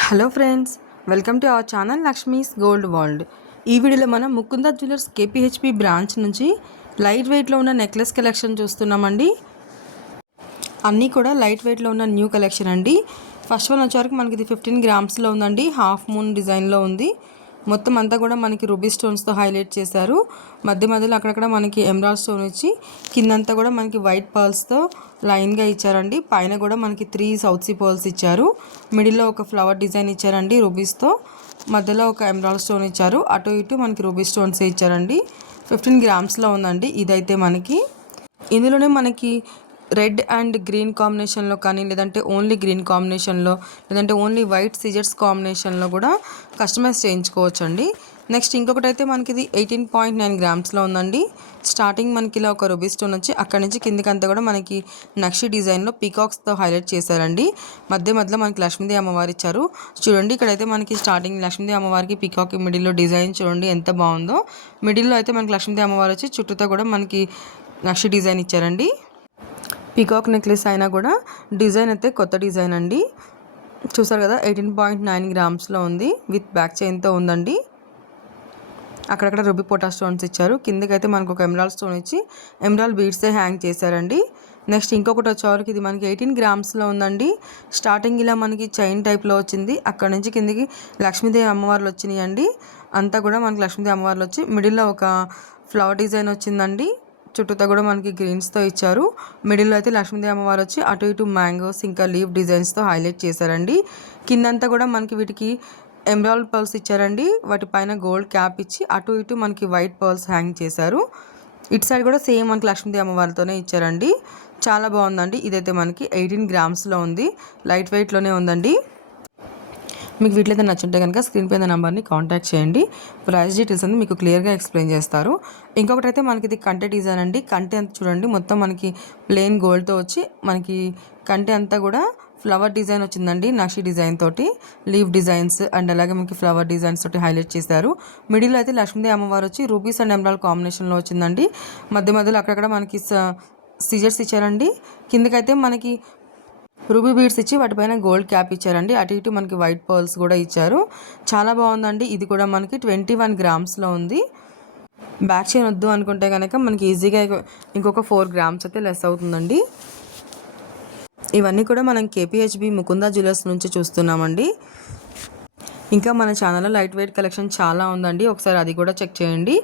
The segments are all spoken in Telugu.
Hello friends, welcome to our channel Lakshmi's gold world. ఈ వీడియోలో మనం ముకుంద జ్యువెలర్స్ కేపీహెచ్పి బ్రాంచ్ నుంచి లైట్ వెయిట్లో ఉన్న నెక్లెస్ కలెక్షన్ చూస్తున్నామండి. అన్నీ కూడా లైట్ వెయిట్లో ఉన్న న్యూ కలెక్షన్ అండి. ఫస్ట్ వన్ వచ్చేవరకు మనకి ఇది 15 గ్రామ్స్లో ఉందండి. హాఫ్ మూన్ డిజైన్లో ఉంది. మొత్తం అంతా కూడా మనకి రూబీ స్టోన్స్తో హైలైట్ చేశారు. మధ్య మధ్యలో అక్కడక్కడ మనకి ఎమరాల్డ్ స్టోన్ ఇచ్చి కిందంతా కూడా మనకి వైట్ పర్ల్స్తో లైన్గా ఇచ్చారండి. పైన కూడా మనకి 3 సౌత్ సీ పర్ల్స్ ఇచ్చారు. మిడిల్లో ఒక ఫ్లవర్ డిజైన్ ఇచ్చారండి రూబీస్తో. మధ్యలో ఒక ఎమరాల్డ్ స్టోన్ ఇచ్చారు. అటు ఇటు మనకి రూబీ స్టోన్స్ ఇచ్చారండి. 15 గ్రామ్స్లో ఉందండి ఇదైతే మనకి. ఇందులోనే మనకి రెడ్ అండ్ గ్రీన్ కాంబినేషన్లో కానీ, లేదంటే ఓన్లీ గ్రీన్ కాంబినేషన్లో, లేదంటే ఓన్లీ వైట్ సిజర్స్ కాంబినేషన్లో కూడా కస్టమైజ్ చేయించుకోవచ్చు అండి. నెక్స్ట్ ఇంకొకటి అయితే మనకి ఇది 18.9 గ్రామ్స్లో ఉందండి. స్టార్టింగ్ మనకి ఇలా ఒక రూబీ స్టోన్ వచ్చి అక్కడి నుంచి కిందికంతా కూడా మనకి నక్షి డిజైన్లో పీకాక్స్తో హైలైట్ చేశారండి. మధ్య మధ్యలో మనకి లక్ష్మీదేవి అమ్మవారు ఇచ్చారు. చూడండి ఇక్కడైతే మనకి స్టార్టింగ్ లక్ష్మీదేవి అమ్మవారికి పీకాక్ మిడిల్లో డిజైన్ చూడండి ఎంత బాగుందో. మిడిల్లో అయితే మనకి లక్ష్మీదేవి అమ్మవారు వచ్చి చుట్టూతో కూడా మనకి నక్షి డిజైన్ ఇచ్చారండి. పీకాక్ నెక్లెస్ అయినా కూడా డిజైన్ అయితే కొత్త డిజైన్ అండి. చూసారు కదా 18.9 గ్రామ్స్లో ఉంది. విత్ బ్యాక్ చైన్తో ఉందండి. అక్కడక్కడ రూబీ పోటా స్టోన్స్ ఇచ్చారు. కిందకైతే మనకు ఒక ఎమరాల్డ్ స్టోన్ ఇచ్చి ఎమరాల్డ్ బీడ్సే హ్యాంగ్ చేశారండి. నెక్స్ట్ ఇంకొకటి వచ్చేవరకు ఇది మనకి 18 గ్రామ్స్లో ఉందండి. స్టార్టింగ్ ఇలా మనకి చైన్ టైప్లో వచ్చింది. అక్కడ నుంచి కిందికి లక్ష్మీదేవి అమ్మవార్లు వచ్చినాయి అండి. అంతా కూడా మనకి లక్ష్మీదేవి అమ్మవార్లు వచ్చి మిడిల్లో ఒక ఫ్లవర్ డిజైన్ వచ్చిందండి. చుట్టూతో కూడా మనకి గ్రీన్స్తో ఇచ్చారు. మిడిల్లో అయితే లక్ష్మీదేవి అమ్మవారు వచ్చి అటు ఇటు మ్యాంగోస్ ఇంకా లీఫ్ డిజైన్స్తో హైలైట్ చేశారండి. కిందంతా కూడా మనకి వీటికి ఎమరాల్డ్ పర్ల్స్ ఇచ్చారండి. వాటిపైన గోల్డ్ క్యాప్ ఇచ్చి అటు ఇటు మనకి వైట్ పర్ల్స్ హ్యాంగ్ చేశారు. ఇటు సైడ్ కూడా సేమ్ మనకి లక్ష్మీదేవి అమ్మవారితోనే ఇచ్చారండి. చాలా బాగుందండి. ఇదైతే మనకి 18 గ్రామ్స్లో ఉంది. లైట్ వెయిట్లోనే ఉందండి. మీకు వీటిలో నచ్చుంటే కనుక స్క్రీన్ పైన నెంబర్ని కాంటాక్ట్ చేయండి. ప్రైస్ డీటెయిల్స్ అన్ని మీకు క్లియర్గా ఎక్స్ప్లెయిన్ చేస్తారు. ఇంకొకటి అయితే మనకి ఇది కంటె డిజైన్ అండి. కంటె అంతా చూడండి మొత్తం మనకి ప్లెయిన్ గోల్డ్తో వచ్చి మనకి కంటె అంతా కూడా ఫ్లవర్ డిజైన్ వచ్చిందండి. నక్షి డిజైన్ తోటి లీవ్ డిజైన్స్ అండ్ అలాగే మనకి ఫ్లవర్ డిజైన్స్ తోటి హైలైట్ చేశారు. మిడిల్ అయితే లక్ష్మీదేవి అమ్మవారు వచ్చి రూబీస్ అండ్ ఎమరాల్డ్ కాంబినేషన్లో వచ్చిందండి. మధ్య మధ్యలో అక్కడక్కడ మనకి సిజర్స్ ఇచ్చారండి. కిందకైతే మనకి రూబీ బీడ్స్ ఇచ్చి వాటిపైన గోల్డ్ క్యాప్ ఇచ్చారండి. అటు ఇటు మనకి వైట్ పర్ల్స్ కూడా ఇచ్చారు. చాలా బాగుందండి. ఇది కూడా మనకి 21 గ్రామ్స్లో ఉంది. బ్యాక్ చైన్ వద్దు అనుకుంటే కనుక మనకి ఈజీగా ఇంకొక 4 గ్రామ్స్ అయితే లెస్ అవుతుందండి. ఇవన్నీ కూడా మనం కేపీహెచ్బి ముకుంద జ్యువెలర్స్ నుంచి చూస్తున్నామండి. ఇంకా మన ఛానల్లో లైట్ వెయిట్ కలెక్షన్ చాలా ఉందండి. ఒకసారి అది కూడా చెక్ చేయండి.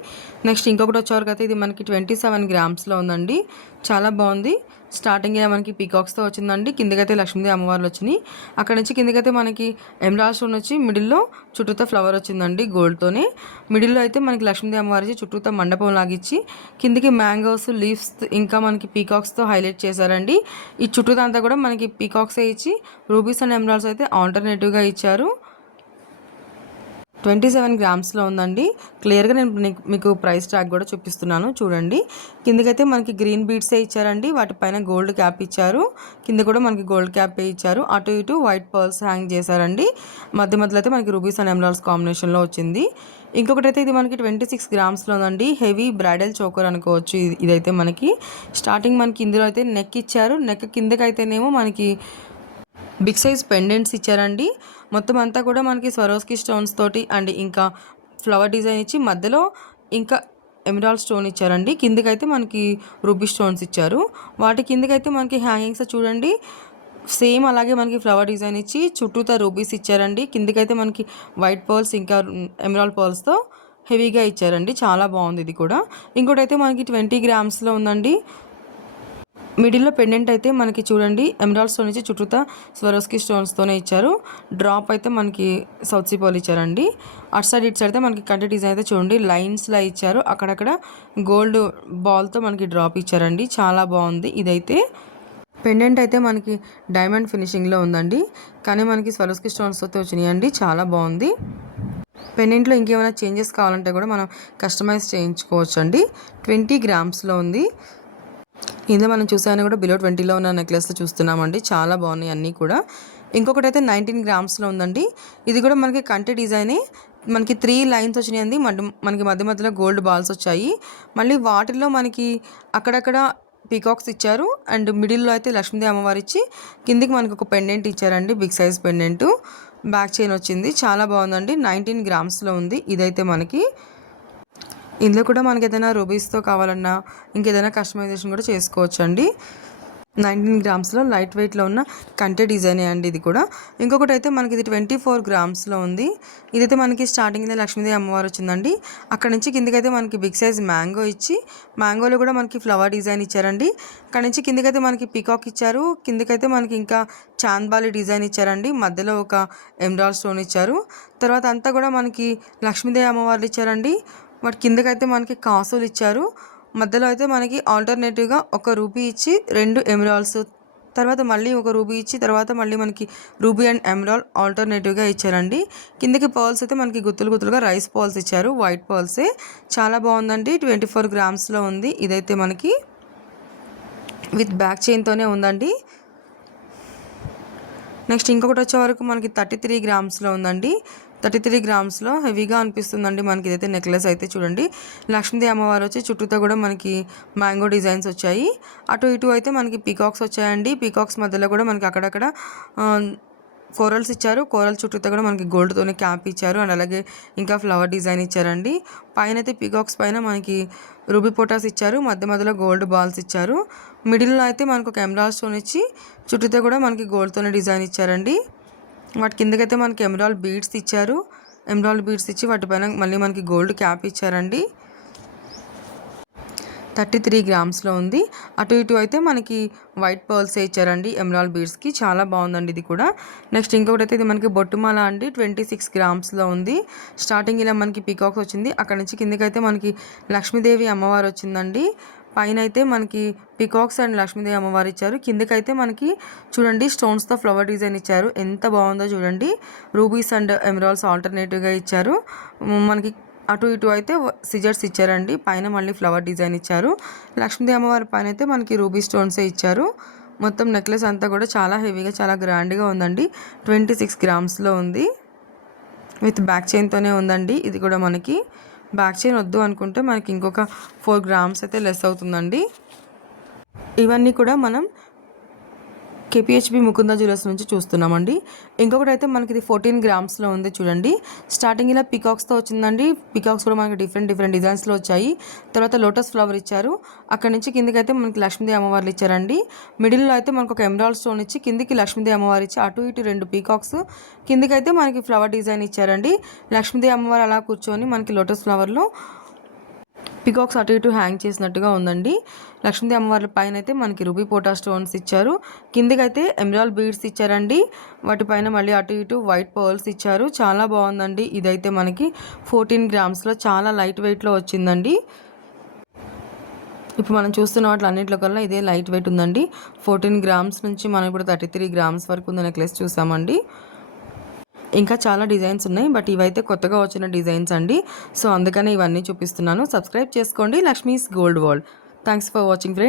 నెక్స్ట్ ఇంకొకటి వచ్చేవరకు అయితే ఇది మనకి 27 గ్రామ్స్లో ఉందండి. చాలా బాగుంది. స్టార్టింగ్ మనకి పీకాక్స్తో వచ్చిందండి. కిందకైతే లక్ష్మీదేవి అమ్మవార్లు వచ్చినాయి. అక్కడ నుంచి కిందకైతే మనకి ఎమరాల్డ్ స్టోన్ వచ్చి మిడిల్లో చుట్టూతో ఫ్లవర్ వచ్చిందండి గోల్డ్తోనే. మిడిల్లో అయితే మనకి లక్ష్మీదేవి అమ్మవారి చుట్టూతో మండపం లాగిచ్చి కిందికి మ్యాంగోస్ లీవ్స్ ఇంకా మనకి పీకాక్స్తో హైలైట్ చేశారండి. ఈ చుట్టూతో అంతా కూడా మనకి పీకాక్సే ఇచ్చి రూబీస్ అండ్ ఎమరాల్డ్స్ అయితే ఆల్టర్నేటివ్గా ఇచ్చారు. 27 గ్రామ్స్లో ఉందండి. క్లియర్గా నేను మీకు ప్రైస్ ట్యాగ్ కూడా చూపిస్తున్నాను చూడండి. కిందకైతే మనకి గ్రీన్ బీడ్సే ఇచ్చారండి. వాటిపైన గోల్డ్ క్యాప్ ఇచ్చారు. కింద కూడా మనకి గోల్డ్ క్యాపే ఇచ్చారు. అటు ఇటు వైట్ పర్ల్స్ హ్యాంగ్ చేశారండి. మధ్య మధ్యలో అయితే మనకి రూబీస్ అండ్ ఎమరాల్డ్స్ కాంబినేషన్లో వచ్చింది. ఇంకొకటి అయితే ఇది మనకి 26 గ్రామ్స్లో ఉందండి. హెవీ బ్రైడల్ చోకర్ అనుకోవచ్చు. ఇదైతే మనకి స్టార్టింగ్ మనకి ఇందులో అయితే నెక్ ఇచ్చారు. నెక్ కిందకైతేనేమో మనకి బిగ్ సైజ్ పెండెంట్స్ ఇచ్చారండి. మొత్తం అంతా కూడా మనకి స్వరోస్కి స్టోన్స్ తోటి అండ్ ఇంకా ఫ్లవర్ డిజైన్ ఇచ్చి మధ్యలో ఇంకా ఎమరాల్డ్ స్టోన్ ఇచ్చారండి. కిందకైతే మనకి రూబీ స్టోన్స్ ఇచ్చారు. వాటి కిందకైతే మనకి హ్యాంగింగ్స్ చూడండి సేమ్ అలాగే మనకి ఫ్లవర్ డిజైన్ ఇచ్చి చుట్టూతో రూబీస్ ఇచ్చారండి. కిందకైతే మనకి వైట్ పర్ల్స్ ఇంకా ఎమరాల్డ్ పర్ల్స్తో హెవీగా ఇచ్చారండి. చాలా బాగుంది ఇది కూడా. ఇంకోటి అయితే మనకి 20 గ్రామ్స్లో ఉందండి. మిడిల్లో పెండెంట్ అయితే మనకి చూడండి ఎమరాల్డ్ స్టోన్ ఇచ్చి చుట్టూతా స్వరోస్కి స్టోన్స్తోనే ఇచ్చారు. డ్రాప్ అయితే మనకి సౌత్ సీ పర్ల్ ఇచ్చారండి. అటు సైడ్ ఇటు సైడ్ అయితే మనకి కంటి డిజైన్ అయితే చూడండి లైన్స్లా ఇచ్చారు. అక్కడక్కడ గోల్డ్ బాల్తో మనకి డ్రాప్ ఇచ్చారండి. చాలా బాగుంది ఇదైతే. పెండెంట్ అయితే మనకి డైమండ్ ఫినిషింగ్లో ఉందండి. కానీ మనకి స్వరోస్కి స్టోన్స్తో వచ్చినాయండి. చాలా బాగుంది. పెండెంట్లో ఇంకేమైనా చేంజెస్ కావాలంటే కూడా మనం కస్టమైజ్ చేయించుకోవచ్చు అండి. 20 గ్రామ్స్లో ఉంది. ఇందులో మనం చూసాను కూడా బిలో 20లో ఉన్న నెక్లెస్లు చూస్తున్నామండి. చాలా బాగున్నాయి అన్నీ కూడా. ఇంకొకటి అయితే 19 గ్రామ్స్లో ఉందండి. ఇది కూడా మనకి కంటి డిజైనే. మనకి 3 లైన్స్ వచ్చినాయండి. మనకి మధ్య మధ్యలో గోల్డ్ బాల్స్ వచ్చాయి. మళ్ళీ వాటిల్లో మనకి అక్కడక్కడ పీకాక్స్ ఇచ్చారు. అండ్ మిడిల్లో అయితే లక్ష్మీదేవి అమ్మవారు ఇచ్చి కిందికి మనకి ఒక పెండెంట్ ఇచ్చారండి. Big size pendant. Back chain వచ్చింది. చాలా బాగుందండి. 19 గ్రామ్స్లో ఉంది. ఇదైతే మనకి ఇందులో కూడా మనకి ఏదైనా రూబీస్తో కావాలన్నా ఇంకేదైనా కస్టమైజేషన్ కూడా చేసుకోవచ్చండి. 19 గ్రామ్స్లో లైట్ వెయిట్లో ఉన్న కంటే డిజైనే అండి ఇది కూడా. ఇంకొకటి అయితే మనకి ఇది 24 గ్రామ్స్లో ఉంది. ఇదైతే మనకి స్టార్టింగ్లో లక్ష్మీదేవి అమ్మవారు వచ్చిందండి. అక్కడ నుంచి కిందకైతే మనకి బిగ్ సైజ్ మ్యాంగో ఇచ్చి, మ్యాంగోలో కూడా మనకి ఫ్లవర్ డిజైన్ ఇచ్చారండి. అక్కడ నుంచి కిందకైతే మనకి పీకాక్ ఇచ్చారు. కిందకైతే మనకి ఇంకా చాంద్బాలి డిజైన్ ఇచ్చారండి. మధ్యలో ఒక ఎమరాల్డ్ స్టోన్ ఇచ్చారు. తర్వాత అంతా కూడా మనకి లక్ష్మీదేవి అమ్మవార్లు ఇచ్చారండి. వాటి కిందకైతే మనకి కాసులు ఇచ్చారు. మధ్యలో అయితే మనకి ఆల్టర్నేటివ్గా ఒక రూబీ ఇచ్చి 2 ఎమరాల్డ్స్, తర్వాత మళ్ళీ ఒక రూబీ ఇచ్చి తర్వాత మళ్ళీ మనకి రూబీ అండ్ ఎమరాల్డ్ ఆల్టర్నేటివ్గా ఇచ్చారండి. కిందకి పర్ల్స్ అయితే మనకి గుత్తులు గుత్తులుగా రైస్ పర్ల్స్ ఇచ్చారు. వైట్ పర్ల్సే. చాలా బాగుందండి. 24 గ్రామ్స్లో ఉంది. ఇదైతే మనకి విత్ బ్యాక్ చైన్తోనే ఉందండి. నెక్స్ట్ ఇంకొకటి వచ్చే వరకు మనకి 33 గ్రామ్స్లో ఉందండి. 33 గ్రామ్స్లో హెవీగా అనిపిస్తుందండి మనకి. ఇదైతే నెక్లెస్ అయితే చూడండి, లక్ష్మీదేవి అమ్మవారు వచ్చి చుట్టూతో కూడా మనకి మ్యాంగో డిజైన్స్ వచ్చాయి. అటు ఇటు అయితే మనకి పీకాక్స్ వచ్చాయండి. పీకాక్స్ మధ్యలో కూడా మనకి అక్కడక్కడ కోరల్స్ ఇచ్చారు. కోరల్ చుట్టూతో కూడా మనకి గోల్డ్తోనే క్యాప్ ఇచ్చారు. అండ్ అలాగే ఇంకా ఫ్లవర్ డిజైన్ ఇచ్చారండి. పైన అయితే పీకాక్స్ పైన మనకి రూబీ పోటాస్ ఇచ్చారు. మధ్య మధ్యలో గోల్డ్ బాల్స్ ఇచ్చారు. మిడిల్లో అయితే మనకు ఒక ఎమరాల్డ్ స్టోన్ ఇచ్చి చుట్టూతో కూడా మనకి గోల్డ్తోనే డిజైన్ ఇచ్చారండి. వాటి కిందకైతే మనకి ఎమరాల్డ్ బీడ్స్ ఇచ్చారు. ఎమరాల్డ్ బీడ్స్ ఇచ్చి వాటిపైన మళ్ళీ మనకి గోల్డ్ క్యాప్ ఇచ్చారండి. 33 గ్రామ్స్లో ఉంది. అటు ఇటు అయితే మనకి వైట్ పర్ల్సే ఇచ్చారండి ఎమరాల్డ్ బీడ్స్కి. చాలా బాగుందండి ఇది కూడా. నెక్స్ట్ ఇంకొకటి అయితే ఇది మనకి బొట్టుమాల అండి. 26 గ్రామ్స్లో ఉంది. స్టార్టింగ్ ఇలా మనకి పీకాక్స్ వచ్చింది. అక్కడ నుంచి కిందకైతే మనకి లక్ష్మీదేవి అమ్మవారు వచ్చిందండి. పైన అయితే మనకి పీకాక్స్ అండ్ లక్ష్మీదేవి అమ్మవారు ఇచ్చారు. కిందకైతే మనకి చూడండి స్టోన్స్తో ఫ్లవర్ డిజైన్ ఇచ్చారు. ఎంత బాగుందో చూడండి. రూబీస్ అండ్ ఎమరాల్డ్స్ ఆల్టర్నేటివ్గా ఇచ్చారు. మనకి అటు ఇటు అయితే సిజర్స్ ఇచ్చారండి. పైన మళ్ళీ ఫ్లవర్ డిజైన్ ఇచ్చారు. లక్ష్మీదేవి అమ్మవారి పైన అయితే మనకి రూబీ స్టోన్సే ఇచ్చారు. మొత్తం నెక్లెస్ అంతా కూడా చాలా హెవీగా చాలా గ్రాండ్గా ఉందండి. 26 గ్రామ్స్లో ఉంది. విత్ బ్యాక్ చైన్తోనే ఉందండి. ఇది కూడా మనకి బ్యాక్ చైన్ వద్దు అనుకుంటే మనకి ఇంకొక 4 గ్రామ్స్ అయితే లెస్ అవుతుందండి. ఇవన్నీ కూడా మనం కేపీహెచ్బి ముకుంద జ్యువెలర్స్ నుంచి చూస్తున్నామండి. ఇంకొకటి అయితే మనకి ఇది 14 గ్రామ్స్లో ఉంది చూడండి. స్టార్టింగ్ ఇలా పీకాక్స్తో వచ్చిందండి. పీకాక్స్ కూడా మనకి డిఫరెంట్ డిజైన్స్లో వచ్చాయి. తర్వాత లోటస్ ఫ్లవర్ ఇచ్చారు. అక్కడ నుంచి కిందకైతే మనకి లక్ష్మీదేవి అమ్మవార్లు ఇచ్చారండి. మిడిల్లో అయితే మనకు ఒక ఎమరాల్డ్ స్టోన్ ఇచ్చి కిందికి లక్ష్మీదేవి అమ్మవారు ఇచ్చి అటు ఇటు 2 పీకాక్స్, కిందకైతే మనకి ఫ్లవర్ డిజైన్ ఇచ్చారండి. లక్ష్మీదేవి అమ్మవారు అలా కూర్చొని మనకి లోటస్ ఫ్లవర్లో పీకాక్స్ అటు ఇటు హ్యాంగ్ చేసినట్టుగా ఉందండి. లక్ష్మీదేవి అమ్మవార్ల పైన అయితే మనకి రూబీ పోటా స్టోన్స్ ఇచ్చారు. కిందకైతే ఎమరాల్డ్ బీడ్స్ ఇచ్చారండి. వాటిపైన మళ్ళీ అటు ఇటు వైట్ పర్ల్స్ ఇచ్చారు. చాలా బాగుందండి. ఇదైతే మనకి 14 గ్రామ్స్లో చాలా లైట్ వెయిట్లో వచ్చిందండి. ఇప్పుడు మనం చూస్తున్న వాటి అన్నింటిలో కల్లా ఇదే లైట్ వెయిట్ ఉందండి. 14 గ్రామ్స్ నుంచి మనం ఇప్పుడు 33 గ్రామ్స్ వరకు ఉన్న నెక్లెస్ చూసామండి. ఇంకా చాలా డిజైన్స్ ఉన్నాయి, బట్ ఇవైతే కొత్తగా వచ్చిన డిజైన్స్ అండి. సో అందుకనే ఇవన్నీ చూపిస్తున్నాను. సబ్స్క్రైబ్ చేసుకోండి Lakshmi's gold world. Thanks for watching friends.